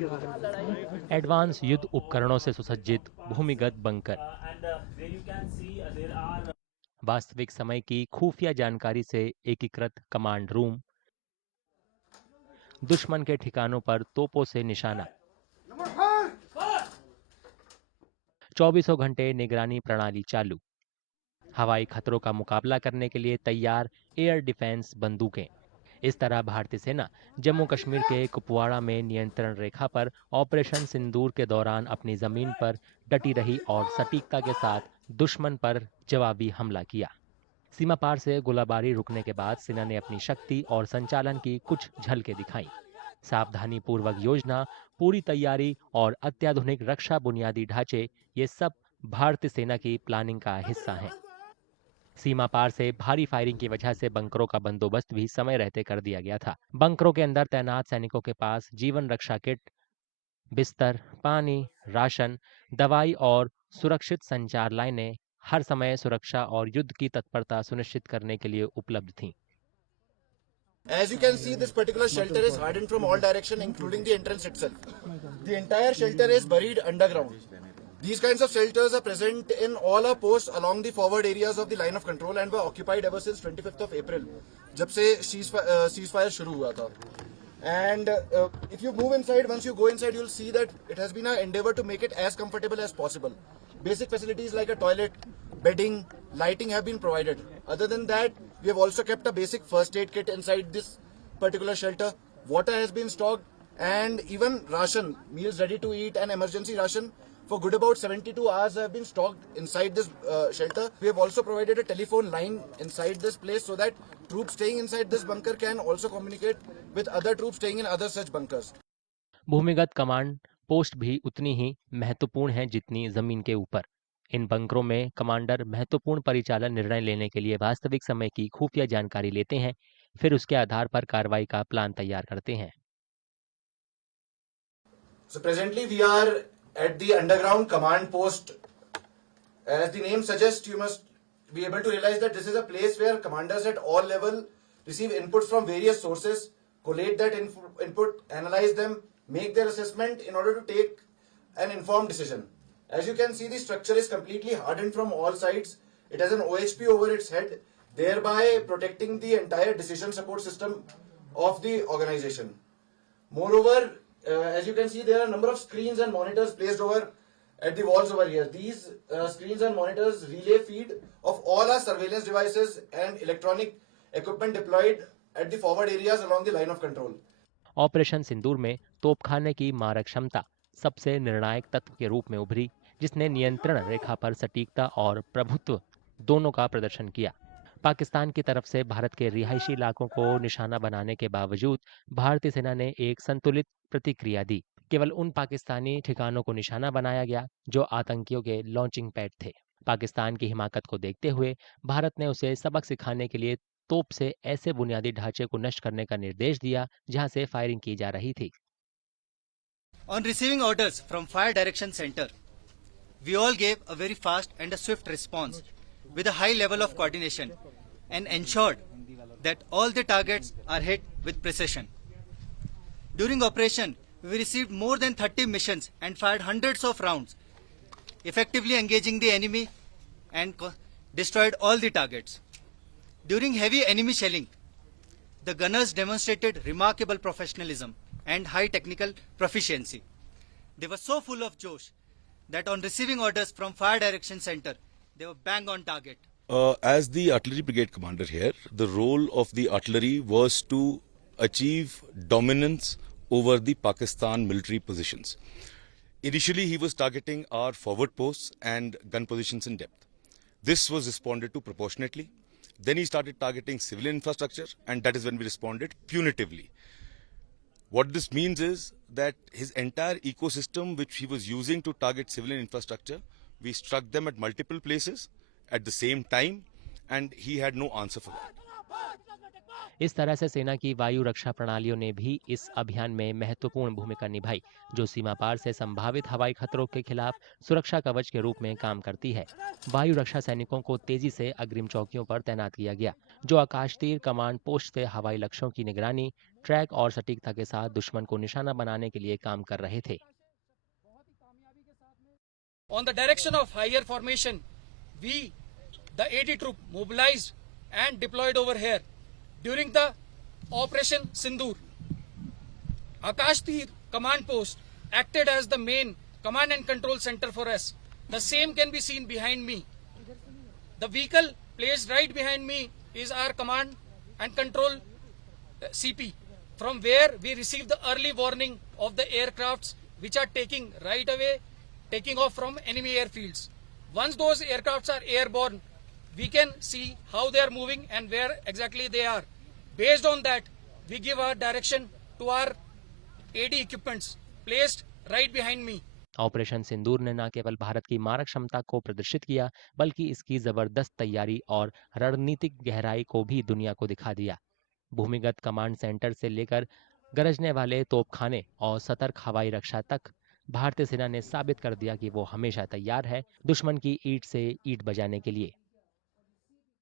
Advance युद्ध उपकरणों से सुसज्जित भूमिगत बंकर, वास्तविक समय की खुफिया जानकारी से एकीकृत कमांड रूम, दुश्मन के ठिकानों पर तोपों से निशाना, चौबीसों घंटे निगरानी प्रणाली चालू, हवाई खतरों का मुकाबला करने के लिए तैयार एयर डिफेंस बंदूकें। इस तरह भारतीय सेना जम्मू कश्मीर के कुपवाड़ा में नियंत्रण रेखा पर ऑपरेशन सिंदूर के दौरान अपनी जमीन पर डटी रही और सटीकता के साथ दुश्मन पर जवाबी हमला किया। सीमा पार से गोलाबारी रुकने के बाद सेना ने अपनी शक्ति और संचालन की कुछ झलकें दिखाई। सावधानी पूर्वक योजना, पूरी तैयारी और अत्याधुनिक रक्षा बुनियादी ढांचे, ये सब भारतीय सेना की प्लानिंग का हिस्सा हैं। सीमा पार से भारी फायरिंग की वजह से बंकरों का बंदोबस्त भी समय रहते कर दिया गया था। बंकरों के अंदर तैनात सैनिकों के पास जीवन रक्षा किट, बिस्तर, पानी, राशन, दवाई और सुरक्षित संचार लाइनें हर समय सुरक्षा और युद्ध की तत्परता सुनिश्चित करने के लिए उपलब्ध थीं। As you can see, this particular shelter is hardened from all directions, including the entrance itself. The entire shelter is buried underground. These kinds of shelters are present in all our posts along the forward areas of the line of control and were occupied ever since 25th of April, जब से ceasefire शुरू हुआ था. And if you move inside, once you go inside, you'll see that it has been an endeavor to make it as comfortable as possible. Basic facilities like a toilet, bedding, lighting have been provided. Other than that, we have also kept a basic first aid kit inside this particular shelter. Water has been stocked and even ration, meals ready to eat and emergency ration for good about 72 hours have been stocked inside this shelter. We have also provided a telephone line inside this place so that troops staying inside this bunker can also communicate with other troops staying in other such bunkers. भूमिगत command post भी उतनी ही महत्वपूर्ण है जितनी जमीन के ऊपर। इन बंकरों में कमांडर महत्वपूर्ण परिचालन निर्णय लेने के लिए वास्तविक समय की खुफिया जानकारी लेते हैं, फिर उसके आधार पर कार्रवाई का प्लान तैयार करते हैं। So presently we are at the underground command post. As the name suggests, you must be able to realize that this is a place where commanders at all level receive inputs from various sources, collate that input, analyze them, make their assessment in order to take an informed decision. As you can see, the structure is completely hardened from all sides. It has an OHP over its head, thereby protecting the entire decision support system of the organization. Moreover, as you can see, there are a number of screens and monitors placed over at the walls over here. These screens and monitors relay feed of all our surveillance devices and electronic equipment deployed at the forward areas along the line of control. Operation Sindoor में तोपखाने की मारक क्षमता सबसे निर्णायक तत्व के रूप में उभरी, जिसने नियंत्रण रेखा पर सटीकता और प्रभुत्व दोनों का प्रदर्शन किया। पाकिस्तान की तरफ से भारत के रिहायशी इलाकों को निशाना बनाने के बावजूद भारतीय सेना ने एक संतुलित प्रतिक्रिया दी। केवल उन पाकिस्तानी ठिकानों को निशाना बनाया गया जो आतंकियों के लॉन्चिंग पैड थे। पाकिस्तान की हिमाकत को देखते हुए भारत ने उसे सबक सिखाने के लिए तोप से ऐसे बुनियादी ढांचे को नष्ट करने का निर्देश दिया जहां से फायरिंग की जा रही थी। On receiving orders from Fire Direction Center, we all gave a very fast and a swift response with a high level of coordination and ensured that all the targets are hit with precision. During operation, we received more than 30 missions and fired hundreds of rounds, effectively engaging the enemy and destroyed all the targets. During heavy enemy shelling, the gunners demonstrated remarkable professionalism and high technical proficiency. They were so full of josh that on receiving orders from Fire Direction Center, they were bang on target. As the artillery brigade commander here, the role of the artillery was to achieve dominance over the Pakistan military positions. Initially, he was targeting our forward posts and gun positions in depth. This was responded to proportionately. Then he started targeting civilian infrastructure, and that is when we responded punitively. What this means is that his entire ecosystem, which he was using to target civilian infrastructure, we struck them at multiple places at the same time, and he had no answer for that. इस तरह से सेना की वायु रक्षा प्रणालियों ने भी इस अभियान में महत्वपूर्ण भूमिका निभाई, जो सीमा पार से संभावित हवाई खतरों के खिलाफ सुरक्षा कवच के रूप में काम करती है। वायु रक्षा सैनिकों को तेजी से अग्रिम चौकियों पर तैनात किया गया, जो आकाश तीर कमांड पोस्ट से हवाई लक्ष्यों की निगरानी, ट्रैक और सटीकता के साथ दुश्मन को निशाना बनाने के लिए काम कर रहे थे। On the direction of higher formation, we, the AD troop, mobilized and deployed over here during the Operation Sindoor. Akash Tir command post acted as the main command and control center for us. The same can be seen behind me. The vehicle placed right behind me is our command and control CP, from where we receive the early warning of the aircrafts which are taking off from enemy airfields. Once those aircrafts are airborne, we can see how they are moving and where exactly they are. Based on that, we give our direction to our AD equipments placed right behind me. Operation Sindoor ने न केवल भारत की मारक क्षमता को प्रदर्शित किया, बल्कि इसकी जबरदस्त तैयारी और रणनीतिक गहराई को भी दुनिया को दिखा दिया। भूमिगत कमांड सेंटर से लेकर गरजने वाले तोपखाने और सतर्क हवाई रक्षा तक, भारतीय सेना ने साबित कर दिया कि वो हमेशा तैयार है दुश्मन की ईंट से ईंट बजाने के लिए।